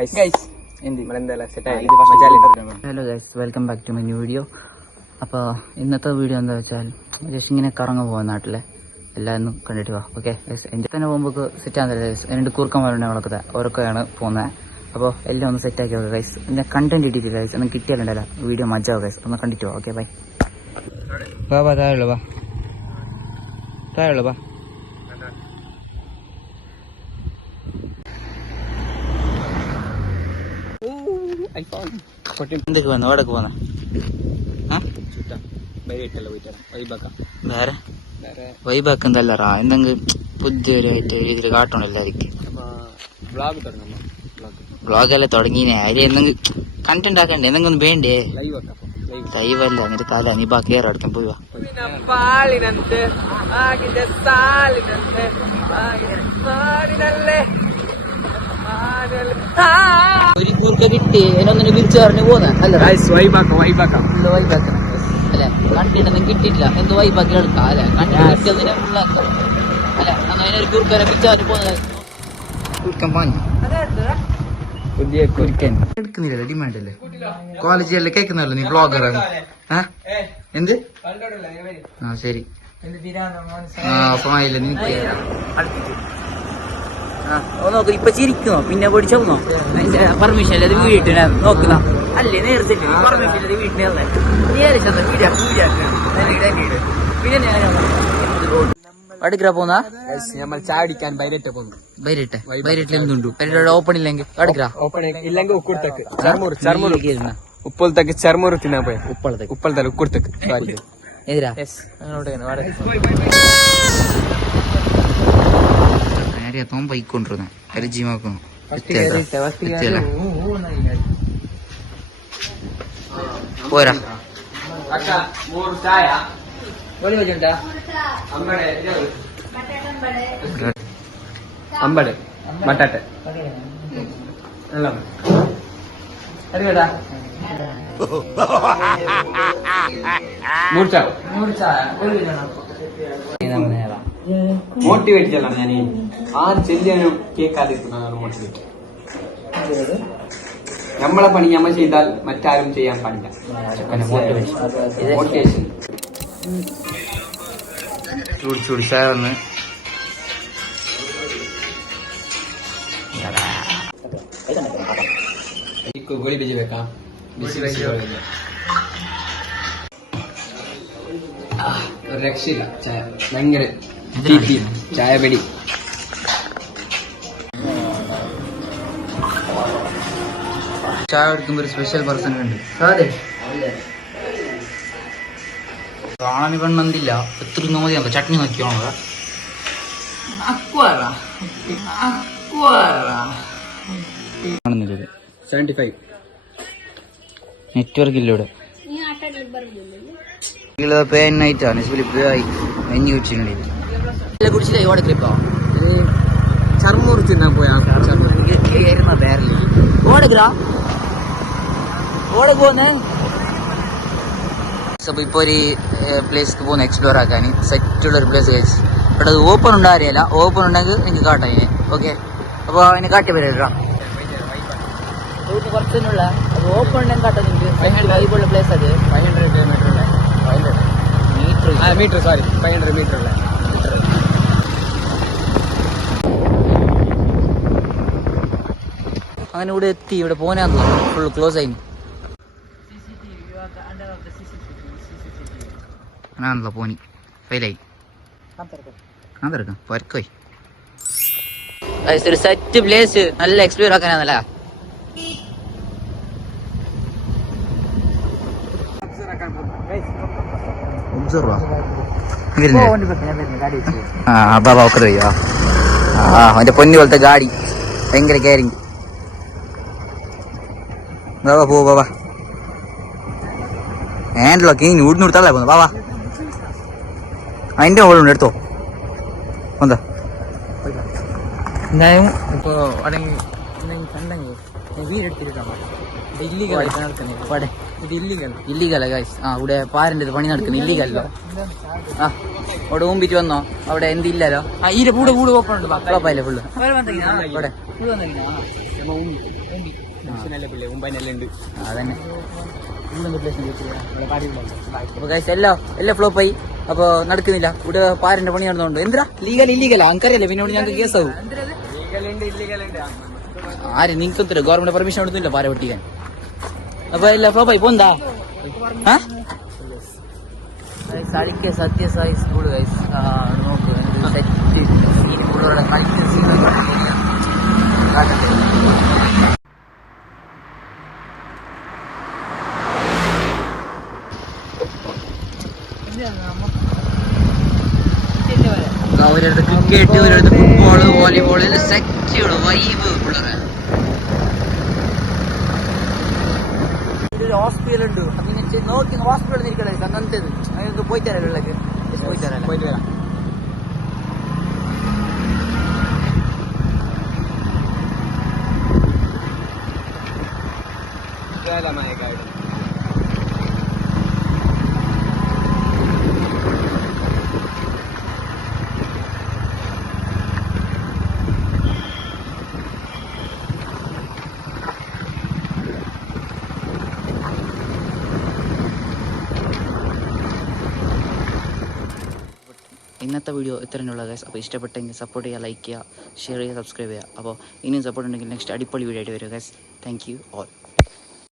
Hello guys, welcome back to my new video. അപ്പോൾ ഇന്നത്തെ video എന്താ വെച്ചാൽ ജസ്റ്റ് ഇങ്ങനെ കറങ്ങാൻ പോകാൻ നാട്ടിലെ എല്ലാവരും കണ്ടിട്ട് പോവാം. ഓക്കെ ഗൈസ്, എൻ്റെ തന്നെ പോകുമ്പോൾ സെറ്റാകുന്നില്ല ഗൈസ്. എൻ്റെ കൂർക്കന്മാരുണ്ട് അവളൊക്കെ ഓരോക്കെയാണ് പോകുന്നത്. അപ്പോൾ എല്ലാം ഒന്ന് സെറ്റാക്കി നോക്കുക ഗൈസ്. എൻ്റെ കണ്ടന്റ് ഇട്ടിട്ടില്ല ഗൈസ്, ഒന്നും കിട്ടിയാലുണ്ടല്ലോ വീഡിയോ മജാവും ഗൈസ്. ഒന്ന് കണ്ടിട്ട് പോവാം. Okay bye. ബാ താഴെ ബാ താഴെ ബാ. എന്തൊക്കെ വന്നു ഓടൊക്കെ പോന്നെ വേറെ വൈബാക്ക് എന്തല്ലറാ എന്തെങ്കിലും പുതിയൊരായിട്ട് രീതിയിൽ കാട്ടണം എല്ലാവർക്കും. ബ്ലോഗല്ലേ തുടങ്ങിനെ അതിൽ എന്തെങ്കിലും കണ്ടന്റ് ആക്കണ്ടേ, എന്തെങ്കിലും ഒന്ന് വേണ്ടേ? ലൈവല്ല എന്നിട്ട് തല നീ ബാ കയറി അടക്കാൻ പോയി. ഒരു കൂർക്ക കിട്ടി എന്നൊന്നിന് വിരിച്ചു പറഞ്ഞു പോന്നെ അല്ല അല്ലെ കണ്ടിട്ടൊന്നും കിട്ടിയിട്ടില്ല. എന്ത് വൈബാക്കി എടുക്കാം അല്ലെ, കണ്ടിട്ട് കിട്ടിയതിനെ ഫുള്ളാക്കാം അല്ലെ. അതിനൊരു കൂർക്കനെ പിച്ചാന് പോകുന്നത് കൂർക്കൻ പാഞ്ഞു പുതിയ കുരിക്കൻ എടുക്കുന്നില്ല. ഡിമാൻഡ് അല്ലേ കോളേജിലല്ലേ കേൾക്കുന്നല്ലോ നീ ബ്ലോഗറാണ്. എന്ത് ആ ശരി ഫായില്ല നീ നോക്ക് ഇപ്പൊ ചിരിക്കുന്നോ പിന്നെ പഠിച്ചോന്നോ പെർമിഷൻ അല്ലാതെ വീട്ടിന് നോക്കുന്ന അല്ലേ നേരത്തെ പെർമിഷൻ അല്ലാതെ വീട്ടിന് പിന്നെ അടുക്കറ പോന്നാ ചാടിക്കാൻ ബൈരട്ടെ പോന്നു. ബൈരട്ടിൽ എന്തുണ്ടു ഓപ്പൺ ഇല്ലെങ്കിൽ അടുക്കറ ഉപ്പളത്തേക്ക് ചർമൂർ തിന്നാൻ പോയ ഉപ്പളത്തേക്ക് ഉക്കുടത്തേക്ക് എതിരാ തോൻ ബൈക്കൊണ്ടിരുന്ന ജിമാക്കുന്നു പോരാ അമ്പട് മട്ടാട്ടെ മോട്ടിവേറ്റ് ചെയ്യണം. ഞാൻ ആ ചെല്ലിയാനും കേൾക്കാതിരിക്കുന്നതാണ് മോട്ടിവേറ്റ്. നമ്മളെ പണി നമ്മൾ ചെയ്താൽ മറ്റാരും ചെയ്യാൻ പാടില്ല. മോട്ടിവേഷൻ ചൂട് ചായ വന്ന് ഗോളി ബജി വെക്കാം. ഒരു രക്ഷയില്ല ചായ, ഭയങ്കര ചായ പെടി. ചായ എടുക്കുമ്പോ ഒരു സ്പെഷ്യൽ പേഴ്സൺ ഉണ്ട്. കാണാൻ പെണ്ണെന്തില്ല എത്ര നോക്കി നോക്കാം. ചട്നി നോക്കിയോണ കാണുന്നില്ല. 75 നെറ്റ്വർക്ക് ഇല്ല ഇവിടെ. പേനായിട്ടാണ് കുടിച്ചില്ലേ ഓടെ ക്ലിപ്പോ ചർമ്മൂർ തിന്നാൻ പോയാ ഓടഗ്രാ ഓടെ പോന്നെ. അപ്പോൾ ഇപ്പോൾ ഒരു പ്ലേസിലേക്ക് പോകുന്ന എക്സ്പ്ലോർ ആക്കാൻ സെറ്റുള്ളൊരു പ്ലേസ് കഴിച്ച് ഇവിടെ അത് ഓപ്പൺ ഉണ്ടോ അറിയില്ല. ഓപ്പൺ ഉണ്ടെങ്കിൽ എനിക്ക് കാട്ടാം ഇതിനെ. ഓക്കെ അപ്പോൾ അതിനെ കാട്ടി വരാം കുറച്ചൊന്നുള്ള അത് ഓപ്പൺ ഉണ്ടെങ്കിൽ കാട്ടാം നിങ്ങൾക്ക്. വൈബുള്ള പ്ലേസ് അത് 500 മീറ്റർ സോറി 500 മീറ്റർ ഉള്ള അങ്ങനെ ഇവിടെ എത്തി. ഇവിടെ പോനാന്ന് തോന്നുന്നു ഫുൾ ക്ലോസ് ആയി. ആണല്ലോ പോനി ഫെയിലായി പരക്കോയി. ഒരു സെറ്റ് പ്ലേസ് നല്ല എക്സ്പ്ലോർ ആക്കാനാന്നല്ല. അവന്റെ പൊന്നു പോലത്തെ ഗാഡി ഭയങ്കര കെയറിങ്. പോവാ ഹാൻഡിലൊക്കെ ഇനി ഊടിന് കൊടുത്താലേ പോന്നു. വാ അതിന്റെ ഹോളുണ്ട് എടുത്തോ. എന്താ എന്തായാലും ഇപ്പൊ കണ്ടെങ്കിൽ വീടെടുത്തിട്ടാ ഡെല്ലി കളിക്കാൻ ഇല്ലീഗല ഗൈസ്. ആ ഇവിടെ പാരന്റെ പണി നടക്കുന്നു, ഇല്ലീഗല്ലോ. ആ അവിടെ മുമ്പിട്ട് വന്നോ, അവിടെ എന്തില്ലല്ലോ. ആ ഈരെ പൂടെ ഓപ്പൺ ഉണ്ട്, ഫ്ലോപ്പായില്ലേ ഫുള്ള്. ഇവിടെ അതന്നെ അപ്പൊ ഗൈസ് എല്ലാം ഫ്ലോപ്പായി. അപ്പൊ നടക്കുന്നില്ല, ഇവിടെ പാരന്റെ പണി നടന്നുകൊണ്ട്. എന്താ ഇല്ലീഗലാ അങ്കറിയല്ലേ, പിന്നെ ഞങ്ങൾക്ക് കേസാവും. ആര് നിങ്ങൾക്ക് എത്ര ഗവൺമെന്റ് പെർമിഷൻ കൊടുത്തില്ല പാര വെട്ടിക്കാൻ. അപ്പൊ എല്ലാം ഫ്ലോപ്പായി പോന്താ. കളിക്ക സത്യസായി സ്കൂൾ ഗൈസ്. നോക്ക് സെറ്റ് സീൻ ഫുള്ളോടെ കളിക്കുന്ന സീൻ അവരടുത്ത് ക്രിക്കറ്റ്, ഇവരടുത്ത് ഫുട്ബോള്, വോളിബോൾ എല്ലാം സെറ്റുകള് വൈബ് പിള്ളേരെ. ഹോസ്പിറ്റൽ ഉണ്ട്, അതിനെ നോക്കി ഹോസ്പിറ്റലിൽ നിൽക്കണേ അങ്ങനത്തേത്. അങ്ങനെ പോയി തരാം, വെള്ളക്ക് പോയിട്ട് വരാം. ഇന്നത്തെ വീഡിയോ ഇത്രയുള്ള ഗൈസ്. അപ്പോൾ ഇഷ്ടപ്പെട്ടെങ്കിൽ സപ്പോർട്ട് ചെയ്യുക, ലൈക്ക് ചെയ്യുക, ഷെയർ ചെയ്യുക, സബ്സ്ക്രൈബ് ചെയ്യുക. അപ്പോൾ ഇനിയും സപ്പോർട്ട് ഉണ്ടെങ്കിൽ നെക്സ്റ്റ് അടിപൊളി വീഡിയോ ആയിട്ട് വരും ഗൈസ്. Thank you all.